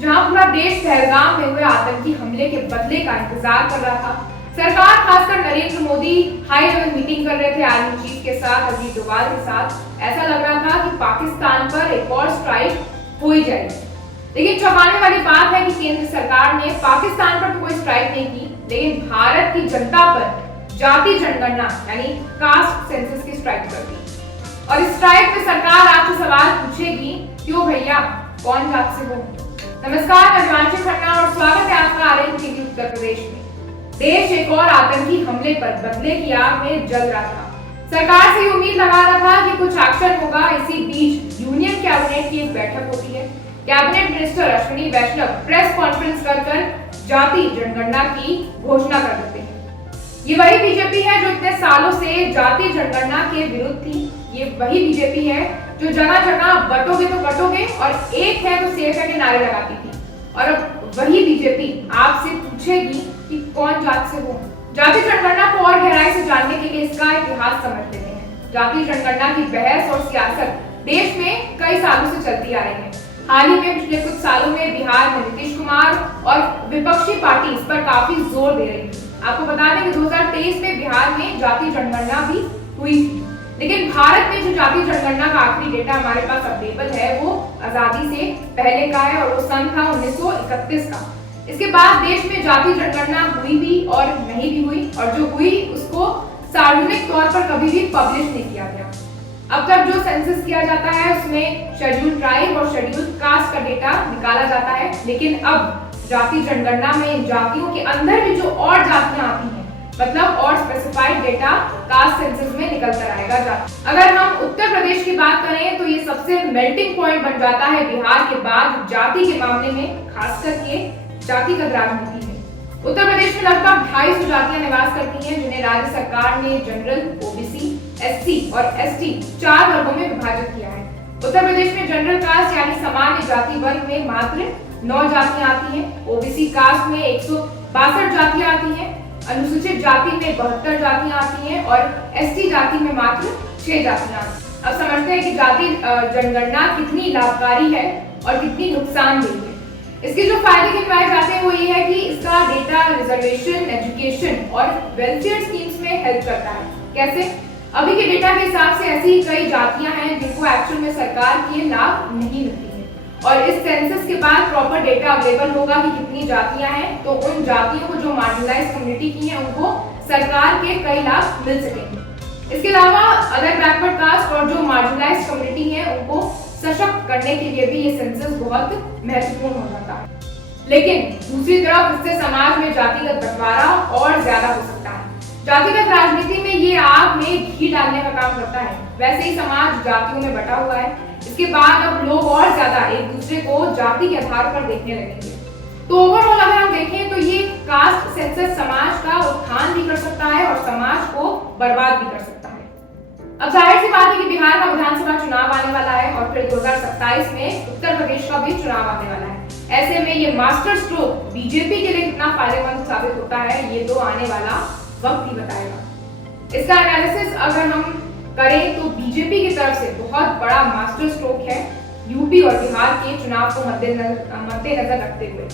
जहां पूरा देश पहलगाम में हुए आतंकी हमले के बदले का इंतजार कर रहा था। सरकार खासकर Narendra Modi high level meeting कर रहे थे आर्मी चीफ के साथ, अजीत डोभाल के साथ। ऐसा लग रहा था कि पाकिस्तान पर एक और स्ट्राइक हो ही जाएगी। लेकिन चौंकाने वाली बात है कि केंद्र सरकार ने पाकिस्तान पर तो कोई स्ट्राइक नहीं की, लेकिन भारत की जनता पर जाति जनगणना यानी कास्ट सेंसस की स्ट्राइक कर दी। और इस स्ट्राइक पे सरकार आपसे सवाल पूछेगी, क्यों भैया, कौन जात से हो? नमस्कार, मैं हिमांशु खन्ना और स्वागत है आपका आरएन टीवी उत्तर प्रदेश में। देश एक और आतंकी हमले पर बदले की आग में जल रहा था। सरकार से उम्मीद लगा रहा था कि कुछ एक्शन होगा। इसी बीच यूनियन कैबिनेट की एक बैठक होती है। कैबिनेट मिनिस्टर अश्विनी वैष्णव प्रेस कॉन्फ्रेंस कर जाति जनगणना की घोषणा कर देते हैं। ये वही बीजेपी है जो इतने सालों से जाति जनगणना के विरुद्ध थी। ये वही बीजेपी है जो जगह जगह बटोगे तो कटोगे और एक है तो सेफ है के नारे लगाती थी। और अब वही बीजेपी आपसे पूछेगी कि कौन जात से हो। जाति जनगणना को और गहराई से जानने के लिए इसका इतिहास समझ लेते हैं। जाति जनगणना की बहस और सियासत देश में कई सालों से चलती आ रही है। हाल ही में पिछले कुछ सालों में बिहार में नीतीश कुमार और विपक्षी पार्टी इस पर काफी जोर दे रही थी। आपको बता दें कि 2023 में बिहार में जाति जनगणना भी हुई थी, लेकिन भारत में जो जाति जनगणना का आखिरी डेटा हमारे पास अवेलेबल है वो आजादी से पहले का है और वो सन था 1931 का। इसके बाद देश में जाति जनगणना हुई भी और नहीं भी हुई, और जो हुई उसको सार्वजनिक तौर पर कभी भी पब्लिश नहीं किया गया। अब तक जो सेंसस किया जाता है उसमें शेड्यूल ट्राइब और शेड्यूल कास्ट का डेटा निकाला जाता है, लेकिन अब जाति जनगणना में इन जातियों के अंदर भी जो और जातियां आती हैं, मतलब और स्पेसिफाइड डेटा कास्ट सेंसस में निकल कर आएगा। अगर हम उत्तर प्रदेश की बात करें तो ये सबसे मेल्टिंग पॉइंट बन जाता है बिहार के बाद जाति के मामले में, खास करके जातिगत राजनीति में। उत्तर प्रदेश में लगभग 250 जातियां निवास करती हैं, जिन्हें राज्य सरकार ने जनरल, ओबीसी, एससी और एसटी 4 वर्गों में विभाजित किया है। उत्तर प्रदेश में जनरल कास्ट यानी सामान्य जाति वर्ग में मात्र 9 जातियां आती हैं, ओबीसी कास्ट में 162 जातियां आती हैं, अनुसूचित जाति में 72 जातियां आती हैं और एसटी जाति में मात्र 6 जातियां आती हैं। अब समझते हैं कि जाति जनगणना कितनी लाभकारी है और कितनी नुकसानदेह है। इसके जो फायदे गिनवाए जाते हैं वो ये है कि इसका डेटा रिजर्वेशन, एजुकेशन और वेलफेयर स्कीम्स में हेल्प करता है। कैसे? अभी के डेटा के हिसाब से ऐसी कई जातियां हैं जिनको एक्चुअल में सरकार के लाभ नहीं मिलती है, और इस सेंसस के बाद प्रॉपर डेटा अवेलेबल होगा कि कितनी जातियां हैं, तो उन जातियों को जो मार्जिनलाइज्ड कम्युनिटी की हैं उनको सरकार के कई लाभ मिल सकेंगे। इसके अलावा अदर बैकवर्ड कास्ट और जो मार्जिनलाइज्ड कम्युनिटी है उनको सशक्त करने के लिए भी ये सेंसस बहुत महत्वपूर्ण हो जाता है। लेकिन दूसरी तरफ इससे समाज में जातिगत बंटवारा और ज्यादा हो सकता है। जातिगत राजनीति में ये आग में घी डालने का काम करता है। वैसे ही समाज जातियों में बटा हुआ है, इसके बाद अब लोग और ज्यादा एक दूसरे को जाति के आधार पर देखने लगेंगे। तो ओवरऑल अगर हम देखें तो ये कास्ट सेंसस समाज का उत्थान भी कर सकता है और समाज को बर्बाद भी कर सकता है। अब जाहिर सी बात है कि बिहार का विधानसभा चुनाव आने वाला है और फिर 2027 में उत्तर प्रदेश का भी चुनाव आने वाला है। ऐसे में ये मास्टर स्ट्रोक बीजेपी के लिए कितना फायदेमंद साबित होता है ये तो आने वाला वक्त ही बताएगा। इसका एनालिसिस अगर हम करें तो बीजेपी की तरफ से बहुत बड़ा मास्टर स्ट्रोक है यूपी और बिहार के चुनाव को मद्देनजर रखते हुए।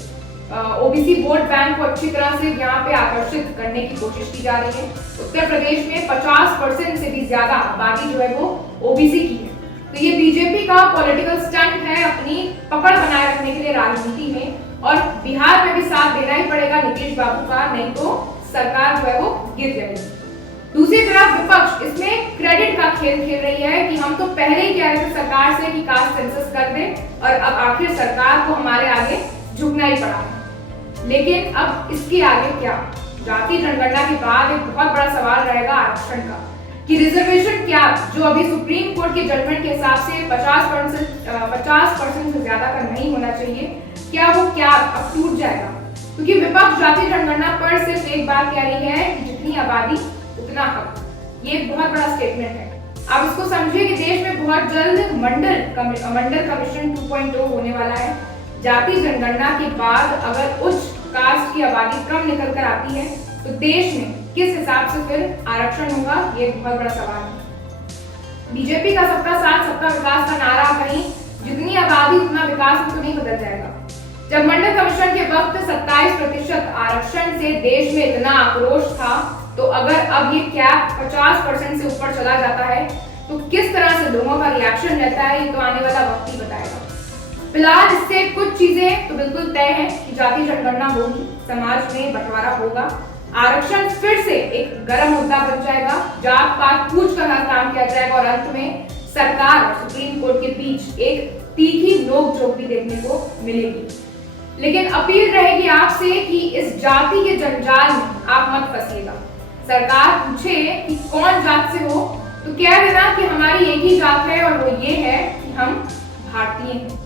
ओबीसी वोट बैंक को अच्छी तरह से यहाँ पे आकर्षित करने की कोशिश की जा रही है। उत्तर प्रदेश में 50% से भी ज्यादा आबादी जो है वो ओबीसी की है। तो ये बीजेपी का पॉलिटिकल स्टंट है अपनी पकड़ बनाए रखने के लिए राजनीति में, और बिहार में भी साथ देना ही पड़ेगा नीतीश बाबू का, नहीं तो सरकार जो है वो गिर जाएगी। दूसरी तरफ विपक्ष इसमें क्रेडिट का खेल खेल रही है कि हम तो पहले ही कह रहे थे सरकार से कि कास्ट सेंसस कर दे, और अब आखिर सरकार को हमारे आगे झुकना ही पड़ा है। लेकिन अब इसके आगे क्या? जाति जनगणना के बाद एक बहुत बड़ा सवाल रहेगा आरक्षण का, कि रिजर्वेशन क्या जो अभी सुप्रीम कोर्ट के जजमेंट के हिसाब से 50% से ज्यादा का नहीं होना चाहिए, क्या वो क्या अब टूट जाएगा? क्योंकि विपक्ष जाति जनगणना पर सिर्फ एक बात कह रही है कि जितनी आबादी उतना हक। ये बहुत बड़ा स्टेटमेंट है। आप इसको समझिए कि देश में बहुत जल्द मंडल कमीशन 2.0 होने वाला है। जाति जनगणना के बाद अगर उच्च कास्ट की आबादी कम निकल कर आती है तो देश में किस हिसाब से फिर आरक्षण होगा, ये बहुत बड़ा सवाल है। बीजेपी का सबका साथ सबका विकास का नारा कहीं जितनी आबादी उतना विकास तो नहीं बदल जाएगा। जब मंडल कमीशन के वक्त 27% आरक्षण से देश में इतना आक्रोश था, तो अगर अब ये कैप 50% से ऊपर चला जाता है तो किस तरह से लोगों का रिएक्शन रहता है, ये तो आने वाला वक्त ही बताएगा। फिलहाल इससे कुछ चीजें तो बिल्कुल तय है कि जाति जनगणना होगी, समाज में बंटवारा होगा, आरक्षण फिर से एक गर्म मुद्दा बन जाएगा, जात पात पूछ कर हर काम किया जाएगा और अंत में सरकार और सुप्रीम कोर्ट के बीच एक तीखी नोक-झोंक भी देखने को मिलेगी। लेकिन अपील रहेगी आपसे कि इस जाति के जंजाल में आप मत फंसिएगा। सरकार पूछे कि कौन जात से हो तो कह देना कि हमारी एक ही जात है और वो ये है कि हम भारतीय हैं।